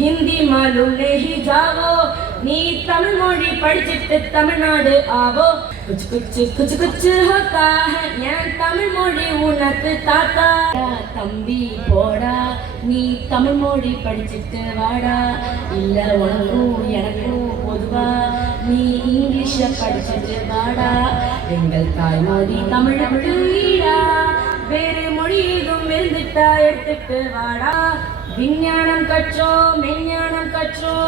ஹிந்தி மாலுள்ளே ஹிஜாவோ நீ தமிழ் மொழி படிச்சுட்டு தமிழ்நாடு ஆவோ. குச்சு குச்சு குச்சு குச்சு ஹோத்தா என் தமிழ் மொழி உனக்கு தாத்தா. தம்பி போடா நீ தமிழ் மொழி படிச்சுட்டு வாடா. இல்ல உனக்கும் எனக்கும் பொதுவா நீ இங்கிலீஷ படிச்சுட்டு வாடா. எங்கள் தாய்மொழி தமிழுக்கு ஈடா. வேறு மொழி எதுவும் இருந்துட்டா எடுத்துட்டு வாடா. விஞ்ஞானம் கற்றோம் மெஞ்ஞானம் கற்றோம்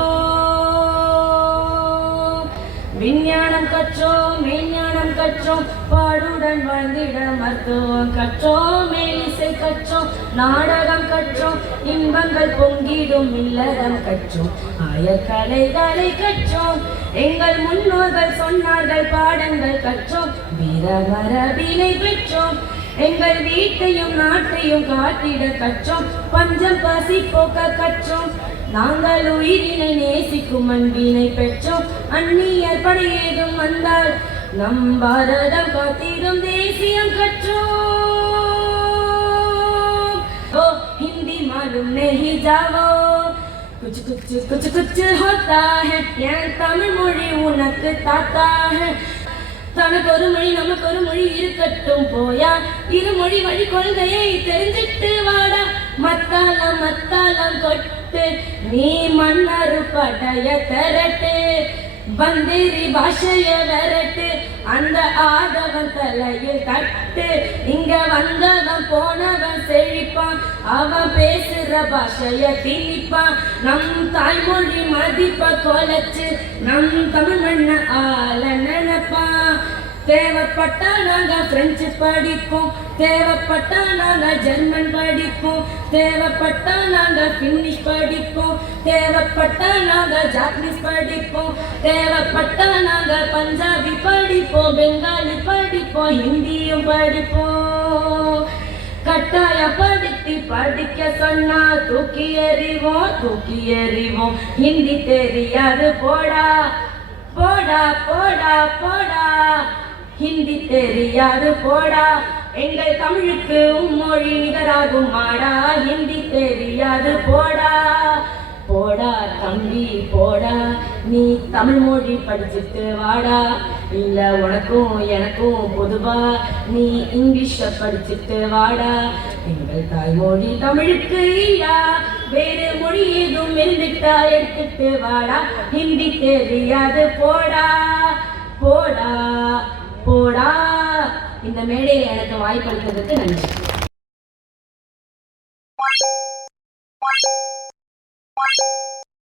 விஞ்ஞானம் கற்றோம் மெய்ஞானம் கற்றோம் பாடுடன் வாழ்ந்திட மருத்துவம் கற்றோம் மேலிசை கற்றோம் நாடகம் கற்றோம் இன்பங்கள் பொங்கிடும் இல்லறம் கற்றோம் ஆயக்கலைகளை கற்றோம் எங்கள் முன்னோர்கள் சொன்னார்கள் பாடங்கள் கற்றோம் வீர மரபினை பெற்றோம். எங்கள் வீட்டையும் நாட்டையும் காட்டிட கற்றோம் பஞ்சம் பசி போக்க கற்றோம் நாங்கள் உயிரினை நேசிக்கும் அன்பினை பெற்றோம் அந்நியர் படையேதும் வந்தால் நம் பாரதம் காத்திடும் தேசியம் கற்றோம் ஓ हिंदी मालूम नहीं जावो कुछ कुछ कुछ कुछ होता है என் தமிழ் மொழி உனக்கு தாத்தா है தனக்கு ஒரு மொழி நமக்கு ஒரு மொழி இருக்கட்டும் போயா. இருமொழி வழி கொள்கையை தெரிஞ்சிட்டு வாடா. மத்தாளம் மத்தாளம் கொட்டு. நீ மன்னரு படைய திரட்டு. பந்திரி பாஷைய விரட்டு. அந்த ஆதவன் தலையில் தட்டு. இங்க வந்தவன் போனவன் செழிப்பான். அவன் பேசுற பாஷைய திணிப்பான். நம் தாய்மொழி மதிப்ப கொலைச்சு. நம் தமிழ் மண்ண ஆள தேவைப்பட்டா நாங்க பிரெஞ்சு படிப்போம். தேவைப்பட்டா நாங்க ஜெர்மன் படிப்போம். தேவைப்பட்டா நாங்க பின்னிஷ் படிப்போம். தேவைப்பட்டா நாங்க ஜாப்பனீஸ் படிப்போம். தேவைப்பட்டா நாங்க பஞ்சாபி படிப்போம். பெங்காலி படிப்போம். ஹிந்தியும் படிப்போம். கட்டாயப்படுத்தி படிக்க சொன்னா தூக்கி எறிவோம். தூக்கி எறிவோம். ஹிந்தி தெரியாது. போடா. போடா போடா போடா. ஹிந்தி தெரியாது போடா. எங்கள் தமிழுக்கு மொழி நிகராகும் மாடா ஹிந்தி தெரியாது போடா. போடா தம்பி போடா. நீ தமிழ் மொழி படிச்சுட்டு வாடா. இல்ல உனக்கும் எனக்கும் பொதுவா நீ இங்கிலீஷ படிச்சுட்டு வாடா. எங்கள் தாய்மொழி தமிழுக்கு ஈடா வேறு மொழி எதுவும் இருந்துட்டா எடுத்துட்டு வாடா. ஹிந்தி தெரியாது போடா. போடா. மேடையில் எனக்கு வாய்ப்பளித்ததற்கு நன்றி Thank you.